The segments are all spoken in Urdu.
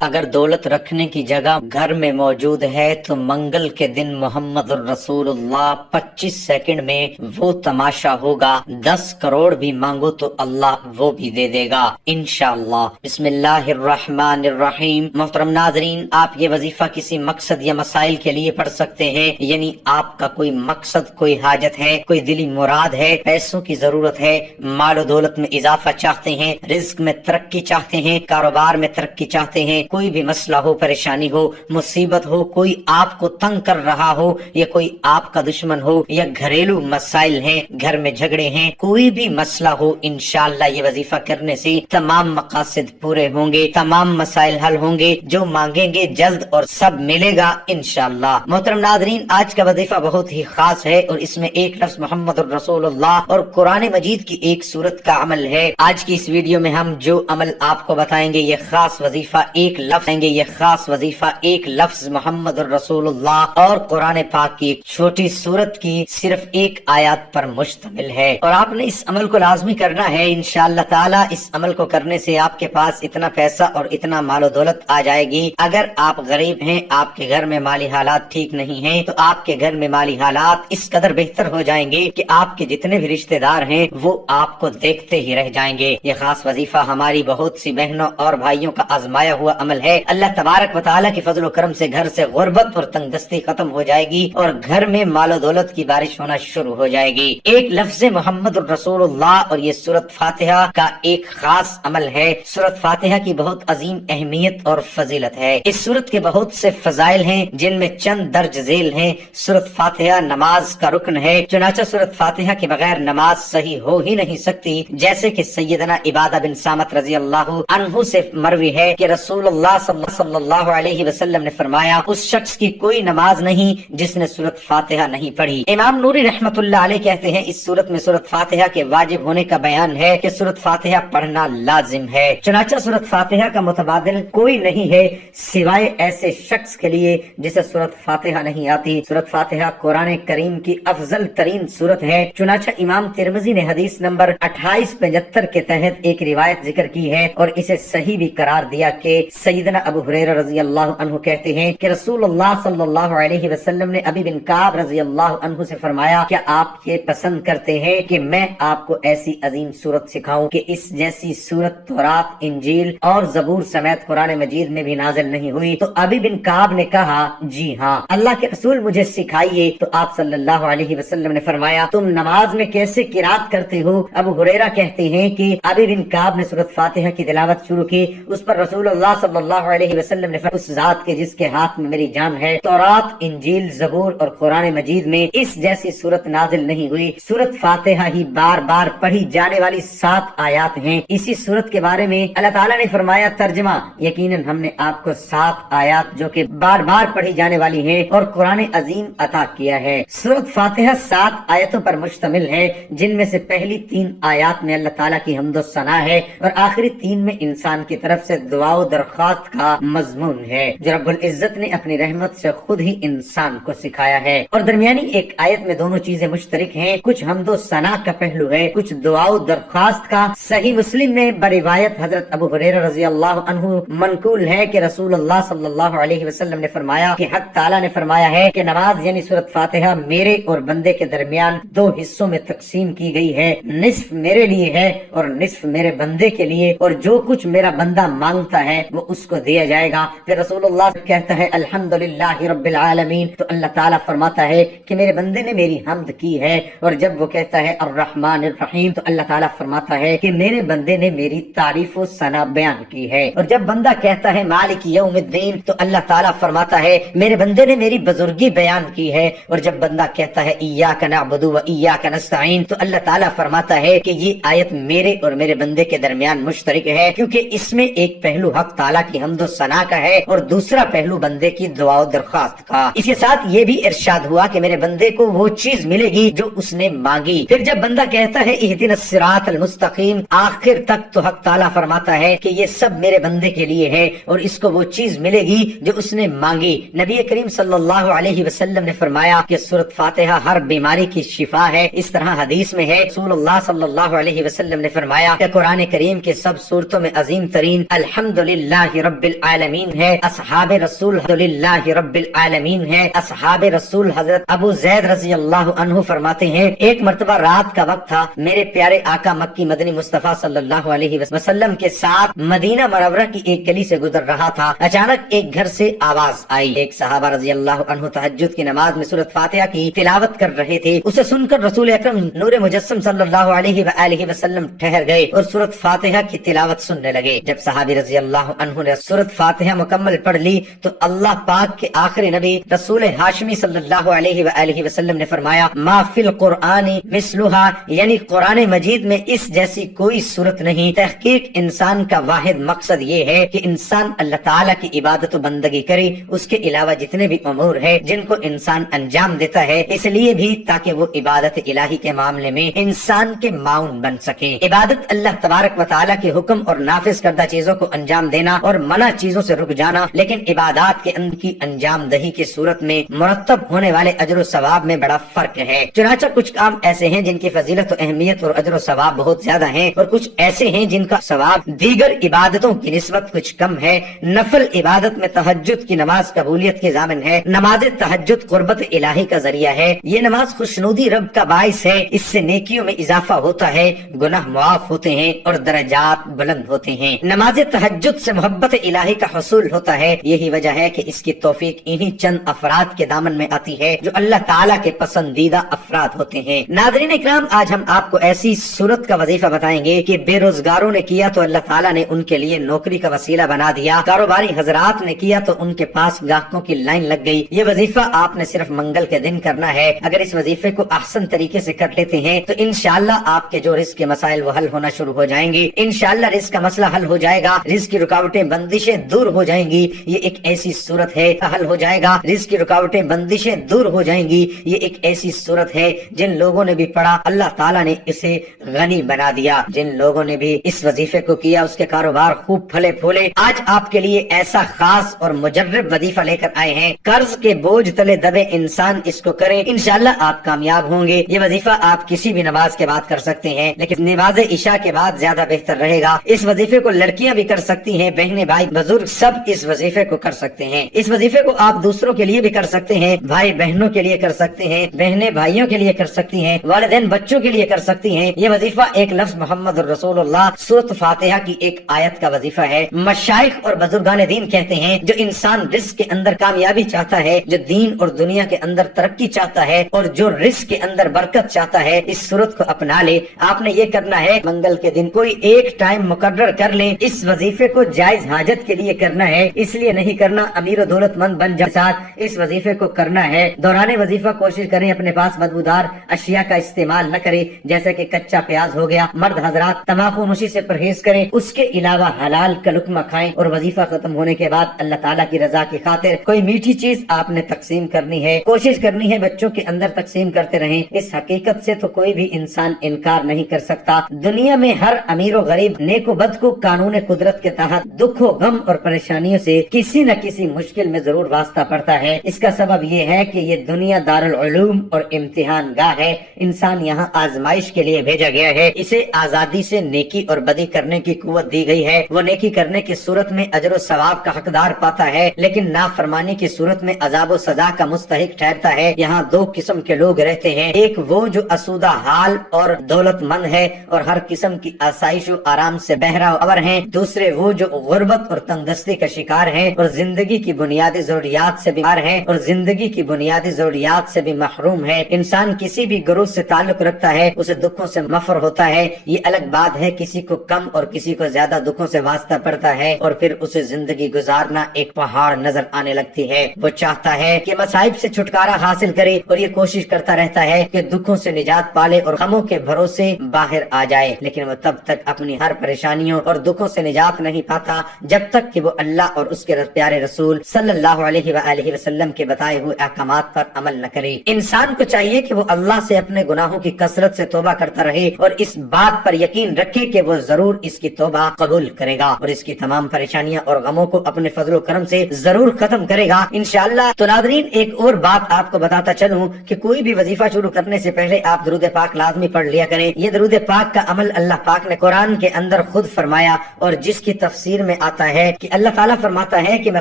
اگر دولت رکھنے کی جگہ گھر میں موجود ہے تو منگل کے دن محمد الرسول اللہ 25 سیکنڈ میں وہ تماشا ہوگا. 10 کروڑ بھی مانگو تو اللہ وہ بھی دے دے گا انشاءاللہ. بسم اللہ الرحمن الرحیم. محترم ناظرین، آپ یہ وظیفہ کسی مقصد یا مسائل کے لیے پڑھ سکتے ہیں. یعنی آپ کا کوئی مقصد، کوئی حاجت ہے، کوئی دلی مراد ہے، پیسوں کی ضرورت ہے، مال و دولت میں اضافہ چاہتے ہیں، رزق میں ترقی چاہتے ہیں، کاروبار میں ترقی چاہتے ہیں، کوئی بھی مسئلہ ہو، پریشانی ہو، مصیبت ہو، کوئی آپ کو تنگ کر رہا ہو یا کوئی آپ کا دشمن ہو، یا گھریلو مسائل ہیں، گھر میں جھگڑے ہیں، کوئی بھی مسئلہ ہو، انشاءاللہ یہ وظیفہ کرنے سے تمام مقاصد پورے ہوں گے، تمام مسائل حل ہوں گے، جو مانگیں گے جلد اور سب ملے گا انشاءاللہ. محترم ناظرین، آج کا وظیفہ بہت ہی خاص ہے اور اس میں ایک لفظ محمد الرسول اللہ اور قرآن مجید کی ایک سورت کا عمل ہے. آج کی اس ویڈیو میں ہم جو عمل آپ کو بتائیں گے، یہ خاص وظیفہ ایک لفظ دیں گے، یہ خاص وظیفہ ایک لفظ محمد الرسول اللہ اور قرآن پاک کی ایک چھوٹی سورت کی صرف ایک آیات پر مشتمل ہے، اور آپ نے اس عمل کو لازمی کرنا ہے انشاءاللہ تعالی. اس عمل کو کرنے سے آپ کے پاس اتنا پیسہ اور اتنا مال و دولت آ جائے گی. اگر آپ غریب ہیں، آپ کے گھر میں مالی حالات ٹھیک نہیں ہیں، تو آپ کے گھر میں مالی حالات اس قدر بہتر ہو جائیں گے کہ آپ کے جتنے بھی رشتہ دار ہیں وہ آپ کو دیکھتے ہی رہ جائیں گے. یہ خاص وظیفہ ہماری بہت سی بہنوں اور بھائیوں کا آزمایا ہوا عمل ہے. اللہ تبارک و تعالیٰ کی فضل و کرم سے گھر سے غربت اور تنگ دستی ختم ہو جائے گی اور گھر میں مال و دولت کی بارش ہونا شروع ہو جائے گی. ایک لفظ محمد الرسول اللہ اور یہ سورت فاتحہ کا ایک خاص عمل ہے. سورت فاتحہ کی بہت عظیم اہمیت اور فضیلت ہے. اس سورت کے بہت سے فضائل ہیں جن میں چند درج ذیل ہیں. سورت فاتحہ نماز کا رکن ہے، چنانچہ سورت فاتحہ کے بغیر نماز صحیح ہو ہی نہیں سکتی. جیسے کہ سیدنا عبادہ بن سامت رضی اللہ عنہ سے مروی ہے کہ رسول اللہ صلی اللہ علیہ وسلم نے فرمایا، اس شخص کی کوئی نماز نہیں جس نے سورت فاتحہ نہیں پڑھی. امام نوری رحمت اللہ علیہ کہتے ہیں اس سورت میں سورت فاتحہ کے واجب ہونے کا بیان ہے کہ سورت فاتحہ پڑھنا لازم ہے. چنانچہ سورت فاتحہ کا متبادل کوئی نہیں ہے سوائے ایسے شخص کے لیے جسے سورت فاتحہ نہیں آتی. سورت فاتحہ قرآن کریم کی افضل ترین سورت ہے. چنانچہ امام ترمذی نے حدیث نمبر 2875 کے تحت ایک روایت ذکر کی ہے اور اسے صحیح بھی قرار دیا کہ سیدنا ابو ہریرہ رضی اللہ عنہ کہتے ہیں کہ رسول اللہ صلی اللہ علیہ وسلم نے ابی بن کعب رضی اللہ عنہ سے فرمایا، کیا آپ یہ پسند کرتے ہیں کہ میں آپ کو ایسی عظیم سورت سکھاؤں کہ اس جیسی سورت تورات، انجیل اور زبور سمیت قرآن مجید میں بھی نازل نہیں ہوئی؟ تو ابی بن کعب نے کہا، جی ہاں اللہ کے رسول مجھے سکھائیے. تو آپ صلی اللہ علیہ وسلم نے فرمایا، تم نماز میں کیسے قرات کرتے ہو؟ ابو ہریرہ کہتے ہیں کہ ابی بن کعب نے سورت فاتحہ کی تلاوت شروع کی. اس پر رسول اللہ صلی اللہ علیہ وسلم نے فرمایا، اس ذات کے جس کے ہاتھ میں میری جان ہے، تورات، انجیل، زبور اور قرآن مجید میں اس جیسی سورت نازل نہیں ہوئی. سورت فاتحہ ہی بار بار پڑھی جانے والی 7 آیات ہیں. اسی سورت کے بارے میں اللہ تعالیٰ نے فرمایا، ترجمہ، یقیناً ہم نے آپ کو 7 آیات جو کہ بار بار پڑھی جانے والی ہیں اور قرآن عظیم عطا کیا ہے. سورت فاتحہ 7 آیتوں پر مشتمل ہے، جن میں سے پہلی 3 آیات میں اللہ تعالیٰ کی حمد و ثنا ہے اور آخری 3 میں انسان کی طرف سے دعا و درخواست کا مضمون ہے جو رب العزت نے اپنی رحمت سے خود ہی انسان کو سکھایا ہے. اور درمیانی ایک آیت میں دونوں چیزیں مشترک ہیں، کچھ حمد و ثنا کا پہلو ہے، کچھ دعا و درخواست کا. صحیح مسلم میں بروایت حضرت ابو ہریرہ رضی اللہ عنہ منقول ہے کہ رسول اللہ صلی اللہ علیہ وسلم نے فرمایا کہ حق تعالیٰ نے فرمایا ہے کہ نماز یعنی سورت فاتحہ میرے اور بندے کے درمیان 2 حصوں میں تقسیم کی گئی ہے، نصف میرے لیے ہے اور نصف میرے بندے کے لیے، اور جو کچھ میرا بندہ مانگتا ہے وہ اس کو دیا جائے گا. پھر رسول اللہ کہتا ہے الحمدللہ رب العالمین، تو اللہ تعالیٰ فرماتا ہے کہ میرے بندے نے میری حمد کی ہے. اور جب وہ کہتا ہے الرحمن الرحیم، تو اللہ تعالیٰ فرماتا ہے کہ میرے بندے نے میری تعریف و ثنا بیان کی ہے. اور جب بندہ کہتا ہے مالک یوم الدین، تو اللہ تعالیٰ فرماتا ہے میرے بندے نے میری بزرگی بیان کی ہے. اور جب بندہ کہتا ہے ایاک نعبد و ایاک نستعین، تو اللہ تعالیٰ فرماتا ہے کہ یہ آیت میرے اور میرے بندے کے درمیان مشترک ہے، کیونکہ اس میں ایک پہلو حق تعالیٰ کی حمد و ثنا کا ہے اور دوسرا پہلو بندے کی دعا و درخواست کا. اس کے ساتھ یہ بھی ارشاد ہوا کہ میرے بندے کو وہ چیز ملے گی جو اس نے مانگی. پھر جب بندہ کہتا ہے اہدنا الصراط المستقیم، آخر تک تو حق تعالیٰ فرماتا ہے کہ یہ سب میرے بندے کے لیے ہے اور اس کو وہ چیز ملے گی جو اس نے مانگی. نبی کریم صلی اللہ علیہ وسلم نے فرمایا کہ سورت فاتحہ ہر بیماری کی شفا ہے. اس طرح حدیث میں ہے رسول اللہ صلی اللہ علیہ وسلم نے فرمایا کہ قرآن کریم کے سب سورتوں میں عظیم ترین الحمدللہ رب العالمین ہے، اصحاب رسول للہ رب العالمین ہے۔ اصحاب رسول حضرت ابو زید رضی اللہ عنہ فرماتے ہیں ایک مرتبہ رات کا وقت تھا، میرے پیارے آقا مکی مدنی مصطفیٰ صلی اللہ علیہ وسلم کے ساتھ مدینہ منورہ کی ایک گلی سے گزر رہا تھا، اچانک ایک گھر سے آواز آئی، ایک صحابہ رضی اللہ عنہ تہجد کی نماز میں سورۃ فاتحہ کی تلاوت کر رہے تھے، اسے سن کر رسول اکرم نور مجسم صلی اللہ علیہ وآلہ وسلم ٹھہر گئے اور سورۃ فاتحہ کی تلاوت سننے لگے۔ جب صحابی رضی اللہ عنہ نے سورۃ فاتحہ مکمل پڑھ لی تو اللہ پاک کے آخری نبی رسول ہاشمی صلی اللہ علیہ وآلہ وسلم نے فرمایا ما فی القرآن مثلھا، یعنی قرآن مجید میں اس جیسی کوئی صورت نہیں۔ تحقیق انسان کا واحد مقصد یہ ہے کہ انسان اللہ تعالیٰ کی عبادت و بندگی کرے، اس کے علاوہ جتنے بھی امور ہے جن کو انسان انجام دیتا ہے اس لیے بھی تاکہ وہ عبادت الہی کے معاملے میں انسان کے معاون بن سکے۔ عبادت اللہ تبارک و تعالیٰ کے حکم اور نافذ کردہ چیزوں کو انجام دینا اور منع چیزوں سے رک جانا، لیکن عبادات کے اندر کی انجام دہی کی صورت میں مرتب ہونے والے اجر و ثواب میں بڑا فرق ہے۔ چنانچہ کچھ کام ایسے ہیں جن کی فضیلت و اہمیت اور اجر و ثواب بہت زیادہ ہیں، اور کچھ ایسے ہیں جن کا ثواب دیگر عبادتوں کی نسبت کچھ کم ہے۔ نفل عبادت میں تہجد کی نماز قبولیت کی ضامن ہے۔ نماز تہجد قربت الہی کا ذریعہ ہے، یہ نماز خوشنودی رب کا باعث ہے، اس سے نیکیوں میں اضافہ ہوتا ہے، گناہ معاف ہوتے ہیں اور درجات بلند ہوتے ہیں۔ نماز تہجد سے محبت الہی کا حصول ہوتا ہے، یہی وجہ ہے کہ اس کی توفیق انہی چند افراد کے دامن میں آتی ہے جو اللہ تعالیٰ کے پسندیدہ افراد ہوتے ہیں۔ ناظرین اکرام، آج ہم آپ کو ایسی صورت کا وظیفہ بتائیں گے کہ بے روزگاروں نے کیا تو اللہ تعالیٰ نے ان کے لیے نوکری کا وسیلہ بنا دیا، کاروباری حضرات نے کیا تو ان کے پاس گاہکوں کی لائن لگ گئی۔ یہ وظیفہ آپ نے صرف منگل کے دن کرنا ہے، اگر اس وظیفے کو احسن طریقے سے کر لیتے ہیں تو انشاءاللہ آپ کے جو رزق کے مسائل وہ حل ہونا شروع ہو جائیں گے، انشاءاللہ رزق کا مسئلہ حل ہو جائے گا، رزق کی رکاوٹیں بندشیں دور ہو جائیں گی۔ یہ ایک ایسی صورت ہے حل ہو جائے گا، رزق کی رکاوٹیں بندشیں دور ہو جائیں گی۔ یہ ایک ایسی صورت ہے جن لوگوں نے بھی پڑھا اللہ تعالیٰ نے اسے غنی بنا دیا، جن لوگوں نے بھی اس وظیفے کو کیا اس کے کاروبار خوب پھلے پھولے۔ آج آپ کے لیے ایسا خاص اور مجرب وظیفہ لے کر آئے ہیں، قرض کے بوجھ تلے دبے انسان اس کو کرے، انشاءاللہ آپ کامیاب ہوں گے۔ یہ وظیفہ آپ کسی بھی نماز کے بعد کر سکتے ہیں، لیکن نماز عشاء کے بعد زیادہ بہتر رہے گا۔ اس وظیفے کو لڑکیاں بھی کر سکتی ہیں، بہنیں بھائی بزرگ سب اس وظیفے کو کر سکتے ہیں۔ اس وظیفے کو آپ دوسروں کے لیے بھی کر سکتے ہیں، بھائی بہنوں کے لیے کر سکتے ہیں، بہنیں بھائیوں کے لیے کر سکتی ہیں، والدین بچوں کے لیے کر سکتی ہیں۔ یہ وظیفہ ایک لفظ محمد الرسول اللہ سورۃ فاتحہ کی ایک آیت کا وظیفہ ہے۔ مشائخ اور بزرگان دین کہتے ہیں جو انسان رزق کے اندر کامیابی چاہتا ہے، جو دین اور دنیا کے اندر ترقی چاہتا ہے اور جو رزق کے اندر برکت چاہتا ہے، اس صورت کو اپنا لے۔ آپ نے یہ کرنا ہے منگل کے دن کوئی ایک ٹائم مقرر کر لیں، اس وظیفے کو جائز حاجت کے لیے کرنا ہے، اس لیے نہیں کرنا امیر و دولت مند بن جائے ساتھ اس وظیفے کو کرنا ہے۔ دوران وظیفہ کوشش کریں اپنے پاس بدبودار اشیاء کا استعمال نہ کریں، جیسے کہ کچا پیاز ہو گیا۔ مرد حضرات تمباکو نوشی سے پرہیز کریں، اس کے علاوہ حلال کا لقمہ کھائیں، اور وظیفہ ختم ہونے کے بعد اللہ تعالیٰ کی رضا کی خاطر کوئی میٹھی چیز آپ نے تقسیم کرنی ہے، کوشش کرنی ہے بچوں کے اندر تقسیم کرتے رہیں۔ اس حقیقت سے تو کوئی بھی انسان انکار نہیں کر سکتا، دنیا میں ہر امیر و غریب نیک و بد کو قانون قدرت کے تحت دکھ و غم اور پریشانیوں سے کسی نہ کسی مشکل میں ضرور واسطہ پڑتا ہے۔ اس کا سبب یہ ہے کہ یہ دنیا دارالعلوم اور امتحان گاہ ہے، انسان یہاں آزمائش کے لیے بھیجا گیا ہے، اسے آزادی سے نیکی اور بدی کرنے کی قوت دی گئی ہے۔ وہ نیکی کرنے کی صورت میں اجر و ثواب کا حقدار پاتا ہے، لیکن نافرمانی کی صورت میں عذاب و سزا کا مستحق ٹھہرتا ہے۔ یہاں دو قسم کے لوگ رہتے ہیں، ایک وہ جو اسودہ حال اور دولت مند ہے اور ہر قسم کی آسائش و آرام سے بہرا اور ہیں، دوسرے وہ جو غربت اور تنگدستی کا شکار ہیں اور زندگی کی بنیادی ضروریات سے بیمار ہیں اور زندگی کی بنیادی ضروریات سے بھی محروم ہے۔ انسان کسی بھی گروہ سے تعلق رکھتا ہے، اسے دکھوں سے مفر ہوتا ہے، یہ الگ بات ہے کسی کو کم اور کسی کو زیادہ دکھوں سے واسطہ پڑتا ہے اور پھر اسے زندگی گزارنا ایک پہاڑ نظر آنے لگتی ہے۔ وہ چاہتا ہے کہ مصائب سے چھٹکارا حاصل کرے اور یہ کوشش کرتا رہتا ہے کہ دکھوں سے نجات پالے اور غموں کے بھروسے باہر آ جائے، لیکن وہ تب تک اپنی ہر پریشانیوں اور دکھوں سے نجات نہیں پاتا جب تک کہ وہ اللہ اور اس کے پیارے رسول صلی اللہ علیہ وآلہ وسلم کے بتائے ہوئے احکامات پر عمل نہ کرے۔ انسان کو چاہیے کہ وہ اللہ سے اپنے گناہوں کی کثرت سے توبہ کرتا رہے اور اس بات پر یقین رکھے کہ وہ ضرور اس کی توبہ قبول کرے گا اور اس کی تمام پریشانیاں اور غموں کو اپنے فضل و کرم سے ضرور ختم کرے گا انشاءاللہ۔ تو ناظرین، ایک اور بات آپ کو بتاتا چلوں کہ کوئی بھی وظیفہ شروع کرنے سے پہلے آپ درود پاک لازمی پڑھ لیا کریں۔ یہ درود پاک کا عمل اللہ پاک نے قرآن کے اندر خود فرمایا اور جس کی تفسیر میں آتا ہے کہ اللہ تعالیٰ فرماتا ہے کہ میں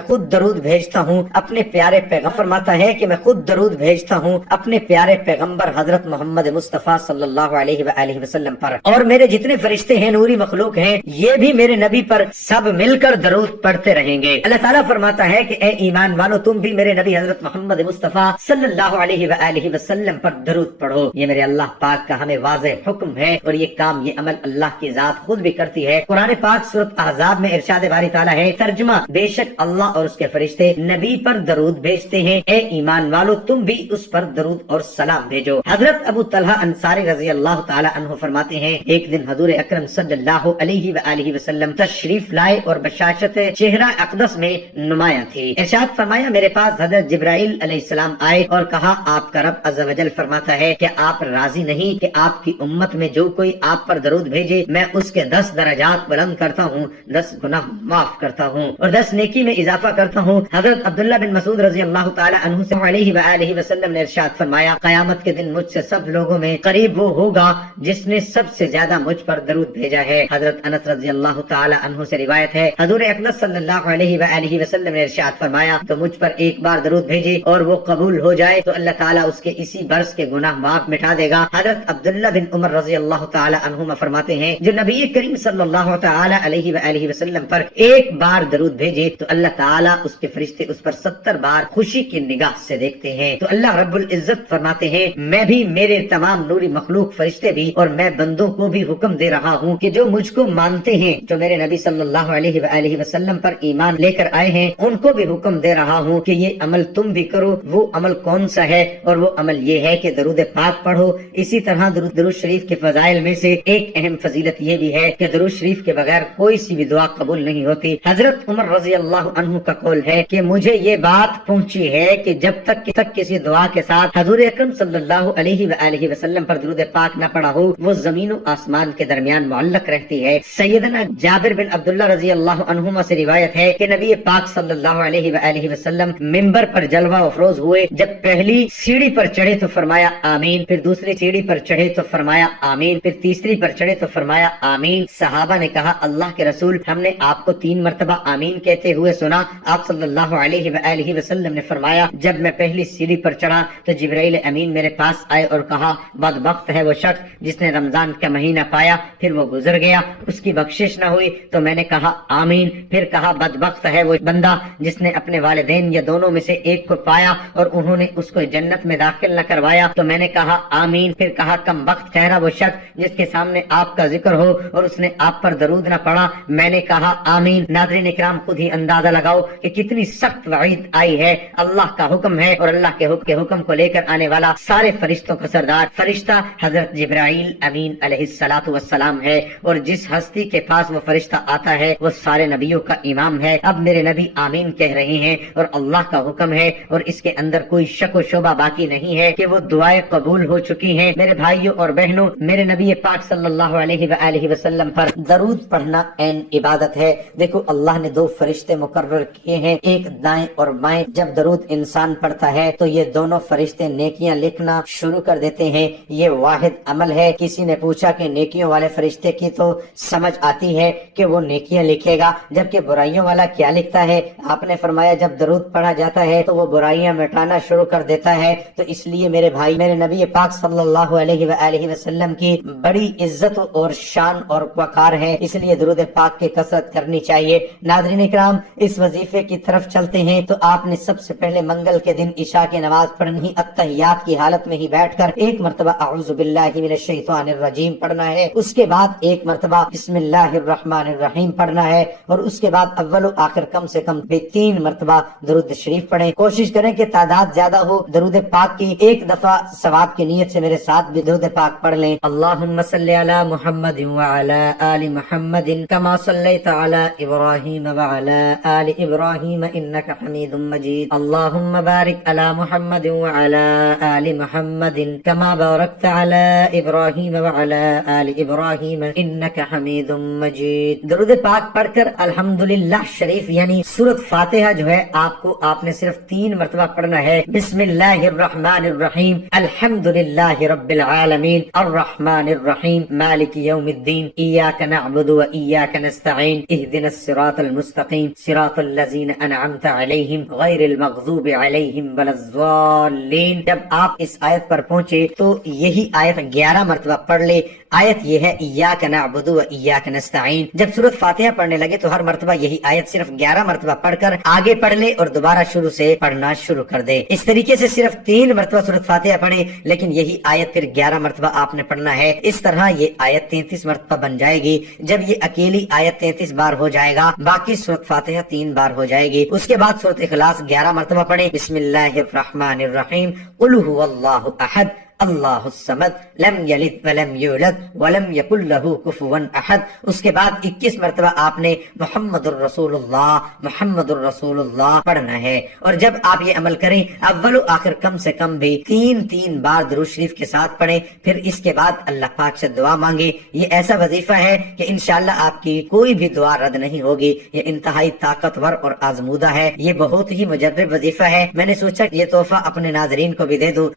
خود درود بھیجتا ہوں اپنے پیارے پیغمبر فرماتا ہے کہ میں خود درود بھیجتا ہوں اپنے پیارے پیغمبر حضرت محمد مصطفیٰ صلی اللہ علیہ وآلہ وسلم پر، اور میرے جتنے فرشتے ہیں، نوری مخلوق ہیں، یہ بھی میرے نبی پر سب مل کر درود پڑھتے رہیں گے۔ اللہ تعالیٰ فرماتا ہے کہ اے ایمان والو، تم بھی میرے نبی حضرت محمد مصطفیٰ صلی اللہ علیہ وآلہ وسلم پر درود پڑھو۔ یہ میرے اللہ پاک کا ہمیں واضح حکم ہے، اور یہ کام، یہ عمل اللہ کی ذات خود بھی کرتی ہے۔ قرآن پاک سورۃ احزاب میں ارشاد باری تعالیٰ ہے، ترجمہ: بے شک اللہ اور اس کے فرشتے نبی پر درود بھیجتے ہیں، اے ایمان والو تم بھی اس پر درود اور سلام بھیجو۔ حضرت ابو طلحہ انصاری رضی اللہ تعالی عنہ فرماتے ہیں، ایک دن حضور اکرم صلی اللہ علیہ وآلہ وسلم تشریف لائے اور بشاشت چہرہ اقدس میں نمایاں تھی۔ ارشاد فرمایا، میرے پاس حضرت جبرائیل علیہ السلام آئے اور کہا، آپ کا رب عز و جل فرماتا ہے کہ آپ راضی نہیں کہ آپ کی امت میں جو کوئی آپ پر درود بھیجے میں اس کے 10 درجات بلند کرتا ہوں، 10 گناہ معاف کرتا ہوں اور 10 نیکی میں اضافہ کرتا ہوں۔ حضرت عبداللہ بن مسعود رضی اللہ تعالی عنہ سے علیہ وآلہ وسلم نے ارشاد فرمایا، قیامت کے دن مجھ سے سب لوگوں میں قریب وہ ہوگا جس نے سب سے زیادہ مجھ پر درود بھیجا ہے۔ حضرت انس رضی اللہ تعالی عنہ سے روایت ہے، حضور اقدس صلی اللہ علیہ وآلہ وسلم نے ارشاد فرمایا، تو مجھ پر ایک بار درود بھیجے اور وہ قبول ہو جائے تو اللہ تعالیٰ اس کے اسی برس کے گناہ معاف مٹا دے گا۔ حضرت عبداللہ بن عمر رضی اللہ تعالی عنہما فرماتے ہیں، جو نبی کریم صلی اللہ تعالی علیہ وآلہ وسلم پر ایک بار درود بھیجے تو اللہ تعالیٰ اس کے فرشتے اس پر 70 بار خوشی کی نگاہ سے دیکھتے ہیں۔ تو اللہ رب العزت فرماتے ہیں، میں بھی، میرے تمام نوری مخلوق فرشتے بھی، اور میں بندوں کو بھی حکم دے رہا ہوں کہ جو مجھ کو مانتے ہیں، جو میرے نبی صلی اللہ علیہ وآلہ وسلم پر ایمان لے کر آئے ہیں، ان کو بھی حکم دے رہا ہوں کہ یہ عمل تم بھی کرو۔ وہ عمل کون سا ہے؟ اور وہ عمل یہ ہے کہ درود پاک پڑھو۔ اسی طرح درود شریف کے فضائل میں سے ایک اہم فضیلت یہ بھی ہے کہ درود شریف کے بغیر کوئی سی بھی دعا قبول نہیں ہوتی۔ حضرت عمر رضی اللہ عنہ کا قول ہے کہ مجھے یہ بات پہنچی ہے کہ جب تک کسی دعا کے ساتھ حضور اکرم صلی اللہ علیہ وآلہ وسلم پر درود پاک نہ پڑھا ہو، وہ زمین و آسمان کے درمیان معلق رہتی ہے۔ سیدنا جابر بن عبداللہ رضی اللہ عنہما سے روایت ہے کہ نبی پاک صلی اللہ علیہ وآلہ وسلم منبر پر جلوہ افروز ہوئے، جب پہلی سیڑھی پر چڑھے تو فرمایا آمین، پھر دوسری سیڑھی پر چڑھے تو فرمایا آمین، پھر تیسری پر چڑھے تو فرمایا آمین۔ صحابہ نے کہا، اللہ کے رسول، ہم نے آپ کو 3 مرتبہ آمین کہتے ہوئے سنا۔ آپ صلی اللہ علیہ وآلہ وسلم نے فرمایا، جب میں پہلی سیڑھی پر چڑھا تو جبرائیل امین میرے پاس آئے اور کہا، بدبخت ہے وہ شخص جس نے رمضان کا مہینہ پایا پھر وہ گزر گیا، اس کی بخشش نہ ہوئی۔ تو میں نے کہا آمین، پھر کہا، بدبخت ہے وہ بندہ جس نے اپنے والدین یا دونوں میں سے ایک کو پایا اور انہوں نے اس کو جنت میں داخل نہ کروایا۔ تو میں نے کہا آمین، پھر کہا، کم بخت ٹھہرا وہ شخص جس کے سامنے آپ کا ذکر ہو اور اس نے آپ پر درود نہ پڑھا۔ میں نے کہا آمین۔ ناظرین اکرام، خود ہی اندازہ لگاؤ کہ کتنی سخت وعید آئی ہے۔ اللہ کا حکم ہے اور اللہ کے حکم کو لے کر آنے والا سارے فرشتوں کا سردار فرشتہ حضرت جبرائیل امین علیہ الصلوۃ والسلام ہے، اور جس ہستی کے پاس وہ فرشتہ آتا ہے وہ سارے نبیوں کا امام ہے۔ اب میرے نبی آمین کہہ رہے ہیں اور اللہ کا حکم ہے، اور اس کے اندر کوئی شک و شبہ باقی نہیں ہے کہ وہ دعائیں قبول ہو چکی ہیں۔ میرے بھائیوں اور بہنوں، میرے نبی پاک صلی اللہ علیہ وآلہ وسلم پر درود پڑھنا عین عبادت ہے۔ دیکھو، اللہ نے 2 فرشتے مقرر کیے ہیں، ایک دائیں اور بائیں۔ جب درود انسان پڑھتا ہے تو یہ دونوں فرشتے نیکیاں لکھنا شروع کر دیتے ہیں۔ یہ واحد عمل ہے۔ کسی نے پوچھا کہ نیکیوں والے فرشتے کی تو سمجھ آتی ہے کہ وہ نیکیاں لکھے گا، جبکہ برائیوں والا کیا لکھتا ہے؟ آپ نے فرمایا جب درود پڑھا جاتا ہے تو وہ برائیاں مٹانا شروع کر دیتا ہے۔ تو اس لیے میرے بھائی، میرے نبی پاک صلی اللہ علیہ وآلہ وسلم کی بڑی عزت اور شان اور وقار ہے، اس لیے درود پاک کی کثرت کرنی چاہیے۔ ناظرین اکرام، اس وظیفے کی طرف چلتے ہیں تو آپ نے سب سے پہلے منگل کے دن عشاء کی نماز پڑھنی، اتحیات کی حالت میں ہی بیٹھ کر ایک مرتبہ اعوذ باللہ من الشیطان الرجیم پڑھنا ہے، اس کے بعد ایک مرتبہ بسم اللہ الرحمن الرحیم پڑھنا ہے، اور اس کے بعد اول و آخر کم سے کم 3 مرتبہ درود شریف پڑھیں۔ کوشش کریں کہ تعداد زیادہ ہو۔ درود پاک کی ایک دفعہ ثواب کی نیت سے میرے ساتھ بھی درود پاک پڑھ لیں۔ اللہم صلی علی محمد وعلی آل محمد کما صلیت علی ابراہیم وعلی آل ابراہیم انک حمید مجید۔ اللہم بارک علی محمد وعلی آل محمد کما بارکت علی ابراہیم وعلی آل ابراہیم انک حمید مجید۔ درود پاک پڑھ کر الحمدللہ شریف یعنی سورۃ فاتحہ جو ہے آپ نے صرف 3 مرتبہ پڑھنا ہے۔ بسم اللہ الرحمن الرحیم، الحمدللہ رب العالمین، الرحمن الرحیم، مالک یوم الدین، ایاک نعبد و ایاک نستعین، اهدنا الصراط المستقیم صراط الذین انعمت علیہم غیر المغضوب علیہم ولا الضالین۔ جب آپ اس آیت پر پہنچے تو یہی آیت 11 مرتبہ پڑھ لے۔ آیت یہ ہے ایاک نعبد و ایاک نستعین۔ جب سورۃ فاتحہ پڑھنے لگے تو ہر مرتبہ یہی آیت صرف 11 مرتبہ پڑھ کر آگے پڑھ لے اور دوبارہ شروع سے پڑھنا شروع کر دے۔ اس طریقے سے صرف 3 مرتبہ سورۃ فاتحہ پڑھیں، لیکن یہی آیت پھر 11 مرتبہ آپ نے پڑھنا ہے۔ اس طرح یہ آیت 33 مرتبہ بن جائے گی۔ جب یہ اکیلی آیت 33 بار ہو جائے گا، باقی سورۃ فاتحہ 3 بار ہو جائے گی۔ اس کے بعد سورۃ اخلاص 11 مرتبہ پڑھیں، بسم اللہ الرحمن الرحیم، قل هو اللہ احد اللہ الصمد لم یلد ولم یولد ولم یکن لہ کفوا احد۔ اس کے بعد 21 مرتبہ آپ نے محمد الرسول اللہ محمد الرسول اللہ پڑھنا ہے۔ اور جب آپ یہ عمل کریں، اول و آخر کم سے کم بھی 3 بار درود شریف کے ساتھ پڑھیں، پھر اس کے بعد اللہ پاک سے دعا مانگے۔ یہ ایسا وظیفہ ہے کہ انشاءاللہ آپ کی کوئی بھی دعا رد نہیں ہوگی۔ یہ انتہائی طاقتور اور آزمودہ ہے، یہ بہت ہی مجرب وظیفہ ہے۔ میں نے سوچا یہ تحفہ اپنے ناظرین کو بھی دے دوں،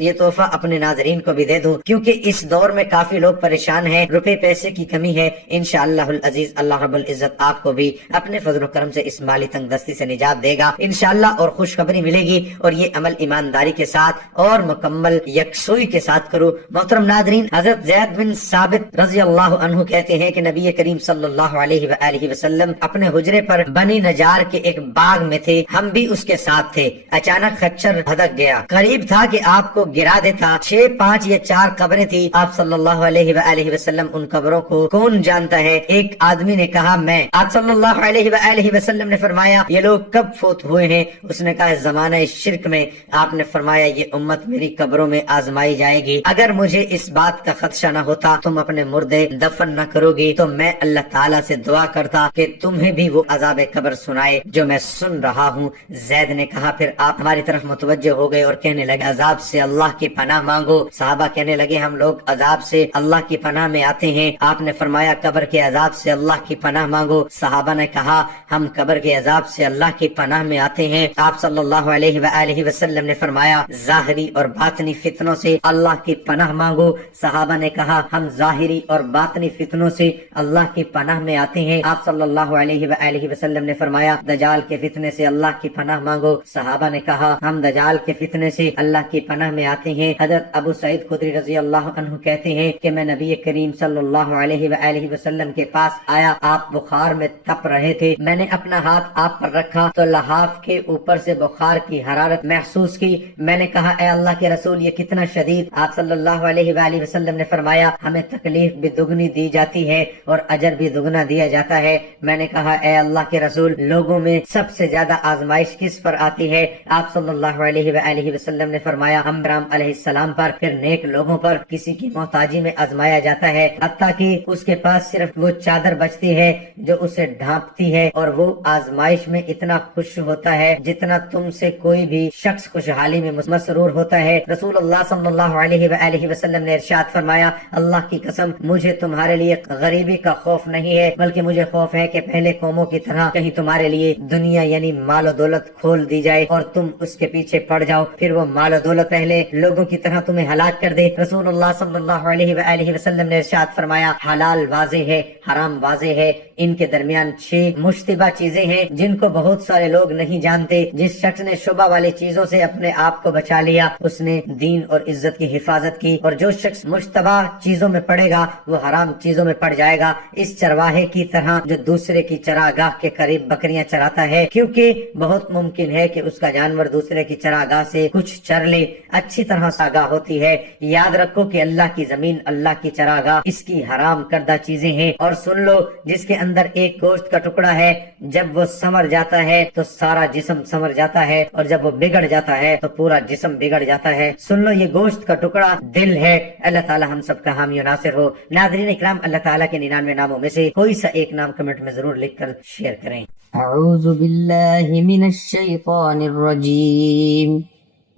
یہ تحفہ اپنے ناظرین کو بھی دے دوں، کیونکہ اس دور میں کافی لوگ پریشان ہیں، روپے پیسے کی کمی ہے۔ انشاءاللہ العزیز اللہ رب العزت آپ کو بھی اپنے فضل و کرم سے اس مالی تنگ دستی سے نجات دے گا انشاءاللہ، اور خوشخبری ملے گی۔ اور یہ عمل ایمانداری کے ساتھ اور مکمل یکسوئی کے ساتھ کرو۔ محترم ناظرین، حضرت زید بن ثابت رضی اللہ عنہ کہتے ہیں کہ نبی کریم صلی اللہ علیہ وآلہ وسلم اپنے حجرے پر بنی نجار کے ایک باغ میں تھے، ہم بھی اس کے ساتھ تھے۔ اچانک خچر بھدک گیا، قریب تھا کہ آپ کو گرا دیتا۔ 6، 5 یا 4 قبریں تھی۔ آپ صلی اللہ علیہ وآلہ وسلم ان قبروں کو کون جانتا ہے؟ ایک آدمی نے کہا میں۔ آپ صلی اللہ علیہ وآلہ وسلم نے فرمایا یہ لوگ کب فوت ہوئے ہیں؟ اس نے کہا زمانہ شرک میں۔ آپ نے فرمایا یہ امت میری قبروں میں آزمائی جائے گی، اگر مجھے اس بات کا خدشہ نہ ہوتا تم اپنے مردے دفن نہ کرو گی تو میں اللہ تعالیٰ سے دعا کرتا کہ تمہیں بھی وہ عذاب قبر سنائے جو میں سن رہا ہوں۔ زید نے کہا پھر آپ ہماری طرف متوجہ ہو گئے اور کہنے لگے عذاب سے اللہ کی پناہ مانگو۔ صحابہ کہنے لگے ہم لوگ عذاب سے اللہ کی پناہ میں آتے ہیں۔ آپ نے فرمایا قبر کے عذاب سے اللہ کی پناہ مانگو۔ صحابہ نے کہا ہم قبر کے عذاب سے اللہ کی پناہ میں آتے ہیں۔ آپ صلی اللہ علیہ وآلہ وسلم نے فرمایا ظاہری اور باطنی فتنوں سے اللہ کی پناہ مانگو۔ صحابہ نے کہا ہم ظاہری اور باطنی فتنوں سے اللہ کی پناہ میں آتے ہیں۔ آپ صلی اللہ علیہ وآلہ وسلم نے فرمایا دجال کے فتنے سے اللہ کی پناہ مانگو۔ صحابہ نے کہا ہم دجال کے فتنے سے اللہ کی پناہ میں آتے ہیں۔ حضرت ابو سعید خدری رضی اللہ عنہ کہتے ہیں کہ میں نبی کریم صلی اللہ علیہ وآلہ وسلم کے پاس آیا، آپ بخار میں تپ رہے تھے، میں نے اپنا ہاتھ آپ پر رکھا تو لحاف کے اوپر سے بخار کی حرارت محسوس کی۔ میں نے کہا اے اللہ کے رسول یہ کتنا شدید؟ آپ صلی اللہ علیہ وآلہ وسلم نے فرمایا ہمیں تکلیف بھی دگنی دی جاتی ہے اور اجر بھی دگنا دیا جاتا ہے۔ میں نے کہا اے اللہ کے رسول لوگوں میں سب سے زیادہ آزمائش کس پر آتی ہے؟ آپ صلی اللہ علیہ وآلہ وسلم نے فرمایا ابراہیم علیہ السلام پر، پھر نیک لوگوں پر کسی کی محتاجی میں آزمایا جاتا ہے، حتیٰ کہ اس کے پاس صرف وہ چادر بچتی ہے جو اسے ڈھانپتی ہے اور وہ آزمائش میں اتنا خوش ہوتا ہے جتنا تم سے کوئی بھی شخص خوشحالی میں مسرور ہوتا ہے۔ رسول اللہ صلی اللہ علیہ وآلہ وسلم نے ارشاد فرمایا اللہ کی قسم مجھے تمہارے لیے غریبی کا خوف نہیں ہے، بلکہ مجھے خوف ہے کہ پہلے قوموں کی طرح کہیں تمہارے لیے دنیا یعنی مال و دولت کھول دی جائے اور تم اس کے پیچھے پڑ جاؤ، پھر وہ مال و دولت پہلے لوگوں کی طرح تمہیں ہلاک کر دے۔ رسول اللہ صلی اللہ علیہ وآلہ وسلم نے ارشاد فرمایا حلال واضح ہے، حرام واضح ہے، ان کے درمیان 6 مشتبہ چیزیں ہیں جن کو بہت سارے لوگ نہیں جانتے۔ جس شخص نے شبہ والی چیزوں سے اپنے آپ کو بچا لیا اس نے دین اور عزت کی حفاظت کی، اور جو شخص مشتبہ چیزوں میں پڑے گا وہ حرام چیزوں میں پڑ جائے گا، اس چرواہے کی طرح جو دوسرے کی چراگاہ کے قریب بکریاں چراتا ہے، کیونکہ بہت ممکن ہے کہ اس کا جانور دوسرے کی چراگاہ سے کچھ چر لے۔ اچھی طرح آگاہ ہوتی ہے، یاد رکھو کہ اللہ کی زمین اللہ کی چراگاہ اس کی حرام کردہ چیزیں ہیں۔ اور سن لو جس کے اندر ایک گوشت کا ٹکڑا ہے جب وہ سمر جاتا ہے تو سارا جسم سمر جاتا ہے، اور جب وہ بگڑ جاتا ہے تو پورا جسم بگڑ جاتا ہے۔ سن لو یہ گوشت کا ٹکڑا دل ہے۔ اللہ تعالی ہم سب کا حامی و ناصر ہو۔ ناظرین اکرام اللہ تعالیٰ کے 99 ناموں میں سے کوئی سا ایک نام کمنٹ میں ضرور لکھ کر شیئر کریں۔ اعوذ باللہ من الشیطان الرجیم،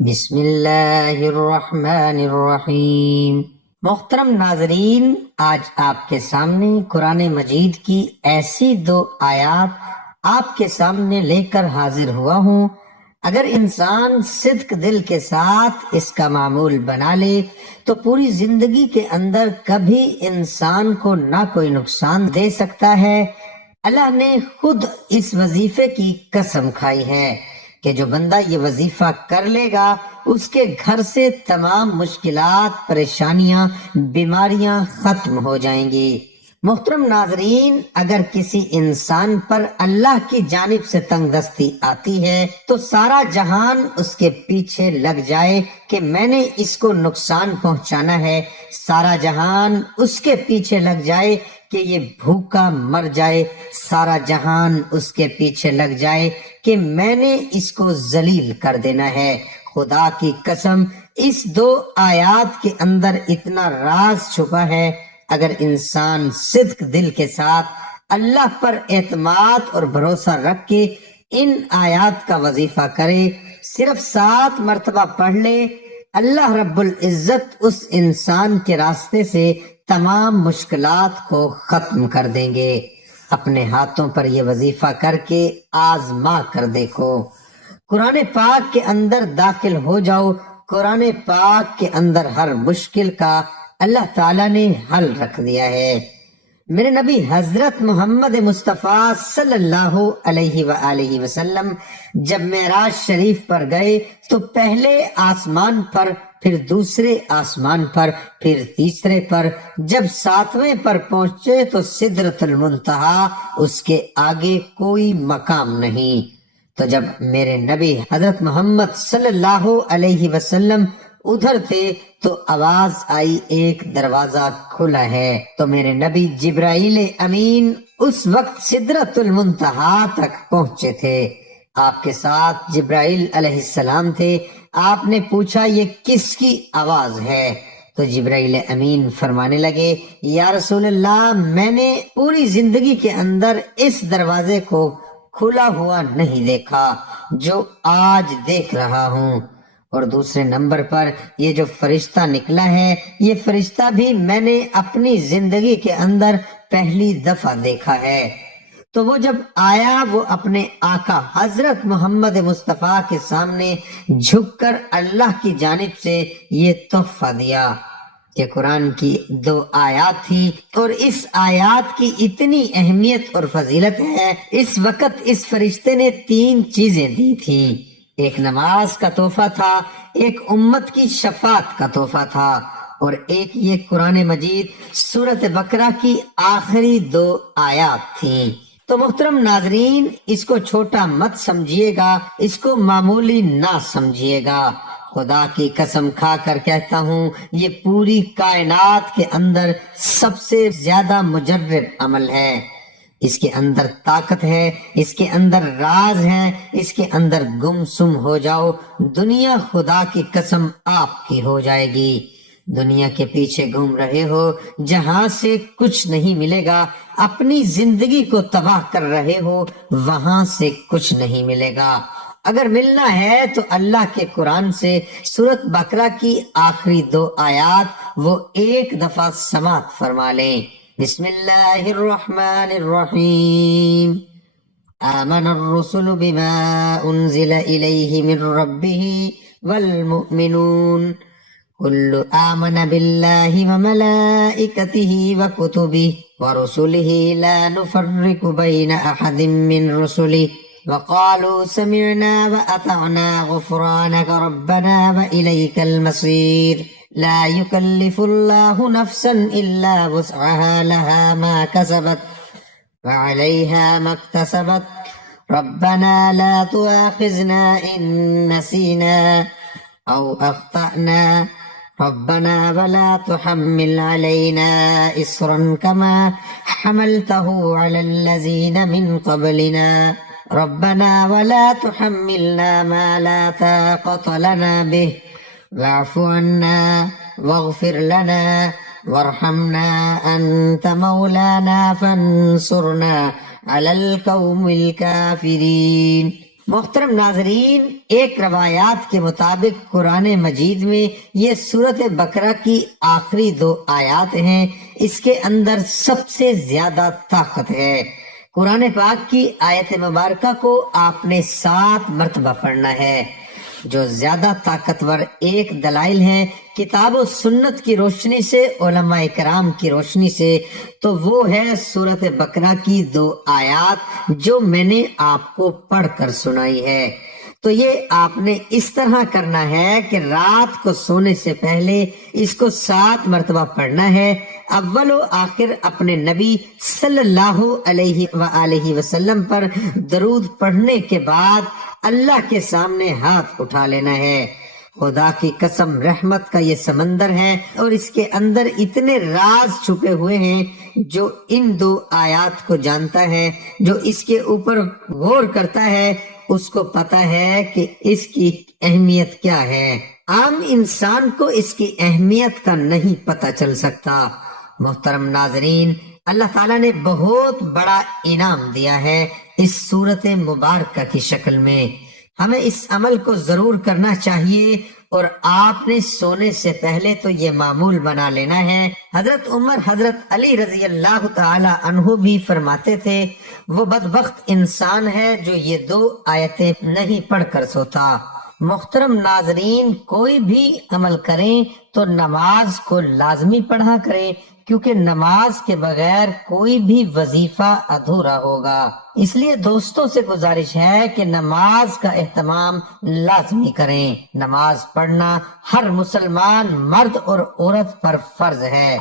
بسم اللہ الرحمن الرحیم۔ محترم ناظرین، آج آپ کے سامنے قرآن مجید کی ایسی 2 آیات آپ کے سامنے لے کر حاضر ہوا ہوں۔ اگر انسان صدق دل کے ساتھ اس کا معمول بنا لے تو پوری زندگی کے اندر کبھی انسان کو نہ کوئی نقصان دے سکتا ہے۔ اللہ نے خود اس وظیفے کی قسم کھائی ہے کہ جو بندہ یہ وظیفہ کر لے گا اس کے گھر سے تمام مشکلات، پریشانیاں، بیماریاں ختم ہو جائیں گی۔ محترم ناظرین، اگر کسی انسان پر اللہ کی جانب سے تنگ دستی آتی ہے تو سارا جہان اس کے پیچھے لگ جائے کہ میں نے اس کو نقصان پہنچانا ہے، سارا جہان اس کے پیچھے لگ جائے کہ یہ بھوکا مر جائے، سارا جہان اس کے پیچھے لگ جائے کہ میں نے اس کو ذلیل کر دینا ہے۔ خدا کی قسم، اس دو آیات کے اندر اتنا راز چھپا ہے۔ اگر انسان صدق دل کے ساتھ اللہ پر اعتماد اور بھروسہ رکھ کے ان آیات کا وظیفہ کرے، صرف 7 مرتبہ پڑھ لے، اللہ رب العزت اس انسان کے راستے سے تمام مشکلات کو ختم کر دیں گے۔ اپنے ہاتھوں پر یہ وظیفہ کر کے آزما کر دیکھو۔ قرآن پاک کے اندر داخل ہو جاؤ، قرآن پاک کے اندر ہر مشکل کا اللہ تعالیٰ نے حل رکھ دیا ہے۔ میرے نبی حضرت محمد مصطفیٰ صلی اللہ علیہ وآلہ وسلم جب معراج شریف پر گئے تو پہلے آسمان پر، پھر دوسرے آسمان پر، پھر تیسرے پر، جب 7ویں پر پہنچے تو سدرۃ المنتہا، اس کے آگے کوئی مقام نہیں۔ تو جب میرے نبی حضرت محمد صلی اللہ علیہ وسلم ادھر تھے تو آواز آئی ایک دروازہ کھلا ہے۔ تو میرے نبی جبرائیل امین اس وقت سدرۃ المنتہا تک پہنچے تھے، آپ کے ساتھ جبرائیل علیہ السلام تھے۔ آپ نے پوچھا یہ کس کی آواز ہے؟ تو جبرائیل امین فرمانے لگے، یا رسول اللہ، میں نے پوری زندگی کے اندر اس دروازے کو کھلا ہوا نہیں دیکھا جو آج دیکھ رہا ہوں، اور دوسرے نمبر پر یہ جو فرشتہ نکلا ہے، یہ فرشتہ بھی میں نے اپنی زندگی کے اندر پہلی دفعہ دیکھا ہے۔ تو وہ جب آیا، وہ اپنے آقا حضرت محمد مصطفیٰ کے سامنے جھک کر اللہ کی جانب سے یہ تحفہ دیا کہ قرآن کی 2 آیات تھی، اور اس آیات کی اتنی اہمیت اور فضیلت ہے۔ اس وقت اس فرشتے نے 3 چیزیں دی تھیں، ایک نماز کا تحفہ تھا، ایک امت کی شفاعت کا تحفہ تھا، اور ایک یہ قرآن مجید سورۃ بقرہ کی آخری 2 آیات تھیں۔ تو محترم ناظرین، اس کو چھوٹا مت سمجھیے گا، اس کو معمولی نہ سمجھیے گا۔ خدا کی قسم کھا کر کہتا ہوں، یہ پوری کائنات کے اندر سب سے زیادہ مجرب عمل ہے۔ اس کے اندر طاقت ہے، اس کے اندر راز ہے، اس کے اندر گم سم ہو جاؤ، دنیا خدا کی قسم آپ کی ہو جائے گی۔ دنیا کے پیچھے گھوم رہے ہو جہاں سے کچھ نہیں ملے گا، اپنی زندگی کو تباہ کر رہے ہو وہاں سے کچھ نہیں ملے گا۔ اگر ملنا ہے تو اللہ کے قرآن سے سورۃ بقرہ کی آخری 2 آیات وہ ایک دفعہ سماعت فرما لیں۔ بسم اللہ الرحمن الرحیم، آمن الرسل بما انزل الیہ من ربہ والمؤمنون کل آمن باللہ وملائکتہ وکتبہ ورسلہ لا نفرق بین احد من رسلہ وقالوا سمعنا وأطعنا غفرانك ربنا وإليك المصير لا يكلف الله نفسا إلا وسعها لها ما كسبت وعليها ما اكتسبت ربنا لا تؤاخذنا إن نسينا أو أخطأنا ربنا ولا تحمل علينا إصرا كما حملته على الذين من قبلنا ربنا ولا تحملنا ما لا طاقة لنا به واعف عنا واغفر لنا وارحمنا أنت مولانا فانصرنا على القوم الكافرين۔ محترم ناظرین، ایک روایات کے مطابق قرآن مجید میں یہ سورۃ بقرہ کی آخری 2 آیات ہیں، اس کے اندر سب سے زیادہ طاقت ہے۔ قرآن پاک کی آیت مبارکہ کو آپ نے 7 مرتبہ پڑھنا ہے۔ جو زیادہ طاقتور ایک دلائل ہیں کتاب و سنت کی روشنی سے، علماء کرام کی روشنی سے، تو وہ ہے سورۃ بقرہ کی 2 آیات جو میں نے آپ کو پڑھ کر سنائی ہے۔ تو یہ آپ نے اس طرح کرنا ہے کہ رات کو سونے سے پہلے اس کو 7 مرتبہ پڑھنا ہے۔ اول و آخر اپنے نبی صلی اللہ علیہ وآلہ وسلم پر درود پڑھنے کے بعد اللہ کے سامنے ہاتھ اٹھا لینا ہے۔ خدا کی قسم رحمت کا یہ سمندر ہے اور اس کے اندر اتنے راز چھپے ہوئے ہیں۔ جو ان 2 آیات کو جانتا ہے، جو اس کے اوپر غور کرتا ہے، اس کو پتا ہے کہ اس کی اہمیت کیا ہے۔ عام انسان کو اس کی اہمیت کا نہیں پتہ چل سکتا۔ محترم ناظرین، اللہ تعالیٰ نے بہت بڑا انعام دیا ہے اس صورت مبارکہ کی شکل میں۔ ہمیں اس عمل کو ضرور کرنا چاہیے اور آپ نے سونے سے پہلے تو یہ معمول بنا لینا ہے۔ حضرت عمر حضرت علی رضی اللہ تعالی عنہ بھی فرماتے تھے، وہ بدبخت انسان ہے جو یہ 2 آیتیں نہیں پڑھ کر سوتا۔ محترم ناظرین، کوئی بھی عمل کریں تو نماز کو لازمی پڑھا کریں، کیونکہ نماز کے بغیر کوئی بھی وظیفہ ادھورا ہوگا۔ اس لیے دوستوں سے گزارش ہے کہ نماز کا اہتمام لازمی کریں۔ نماز پڑھنا ہر مسلمان مرد اور عورت پر فرض ہے۔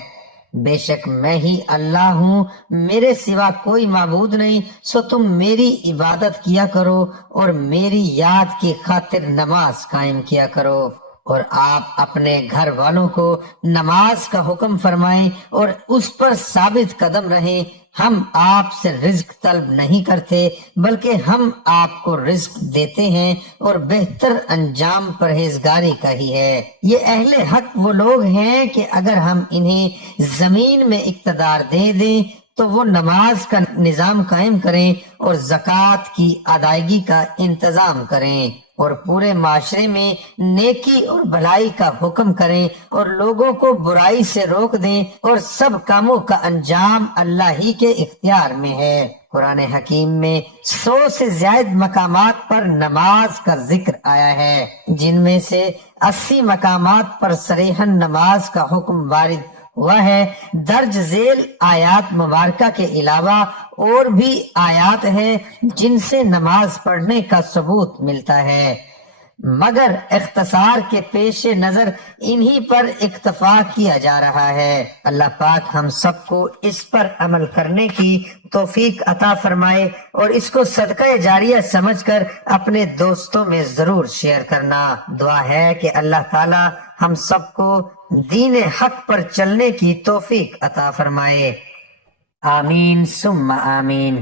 بے شک میں ہی اللہ ہوں، میرے سوا کوئی معبود نہیں، سو تم میری عبادت کیا کرو اور میری یاد کی خاطر نماز قائم کیا کرو۔ اور آپ اپنے گھر والوں کو نماز کا حکم فرمائیں اور اس پر ثابت قدم رہیں۔ ہم آپ سے رزق طلب نہیں کرتے، بلکہ ہم آپ کو رزق دیتے ہیں اور بہتر انجام پرہیزگاری کا ہی ہے۔ یہ اہل حق وہ لوگ ہیں کہ اگر ہم انہیں زمین میں اقتدار دے دیں تو وہ نماز کا نظام قائم کریں اور زکوٰۃ کی ادائیگی کا انتظام کریں اور پورے معاشرے میں نیکی اور بھلائی کا حکم کریں اور لوگوں کو برائی سے روک دیں، اور سب کاموں کا انجام اللہ ہی کے اختیار میں ہے۔ قرآن حکیم میں 100 سے زائد مقامات پر نماز کا ذکر آیا ہے، جن میں سے 80 مقامات پر صریحاً نماز کا حکم وارد ہوا ہے۔ درج ذیل آیات مبارکہ کے علاوہ اور بھی آیات ہیں جن سے نماز پڑھنے کا ثبوت ملتا ہے، مگر اختصار کے پیش نظر انہی پر اکتفا کیا جا رہا ہے۔ اللہ پاک ہم سب کو اس پر عمل کرنے کی توفیق عطا فرمائے اور اس کو صدقہ جاریہ سمجھ کر اپنے دوستوں میں ضرور شیئر کرنا۔ دعا ہے کہ اللہ تعالی ہم سب کو دین حق پر چلنے کی توفیق عطا فرمائے۔ آمین ثم آمین۔